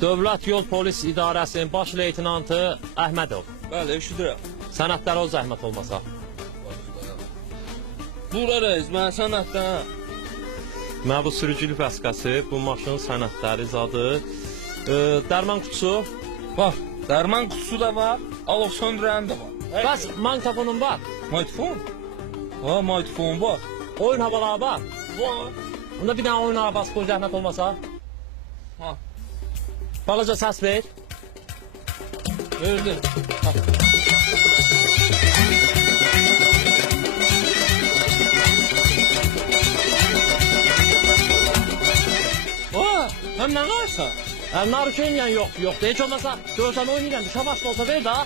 Dövlət Yol Polis İdarəsinin baş leytenantı Əhmədov. Bəli, eşidirəm. Sənədləri o zəhmət olmasa. Bura reis, mən sənətdən. Mən bu sürücülük vəsiqəsi, bu maşının sənədləri zadı. Dərman kutusu. Bax, dərman kutusu da var, alov söndürən də var. Bəs magnitofonun var. Mikrofon? Ha, mikrofon var. Oyun havaları var. Var. Onda bir dənə oyun arabası qoy zəhmət olmasa. Ha, Balaca səs ver. verdim. Ha. Həm nə qarsan? Narı köyməyən yoxdur. Heç olmasa görsən oynayıram. Bir şamaşlı olsa ver da.